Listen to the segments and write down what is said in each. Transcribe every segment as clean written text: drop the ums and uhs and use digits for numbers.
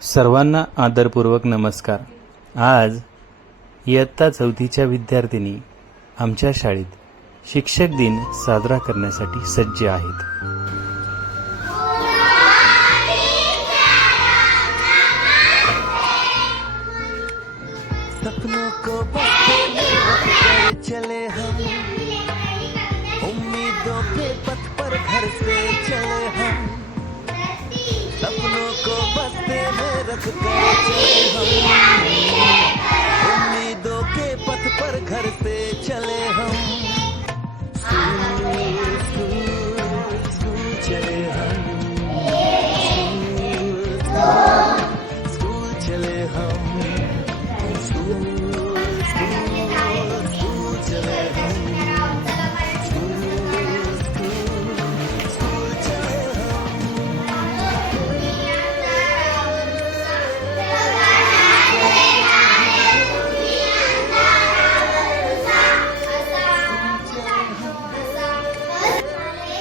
सर्वांना आदरपूर्वक नमस्कार। आज इयत्ता 4थीच्या विद्यार्थिनी आमच्या शाळेत शिक्षक दिन साजरा करण्यासाठी सज्ज आहेत। सपनों को बस्ते चले हम, उम्मीदों के पथ पर घर से चले हम। सपनों को बस्ते में रख कर चले हम, उम्मीदों के पथ पर घर से चले हम। स्कूल चले हम, स्कूल चले हम।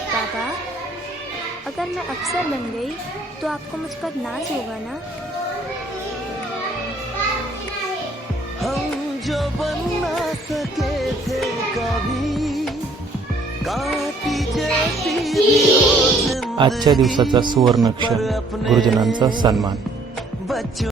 पापा, अगर मैं अफसर बन गई तो आपको मुझ पर नाज होगा ना? हम जो बन ना सके थे कभी, काटी जैसी भी हो जिंदगी, आजच्या दिवसाचा सुवर्णक्षण गुरुजनांचा सन्मान।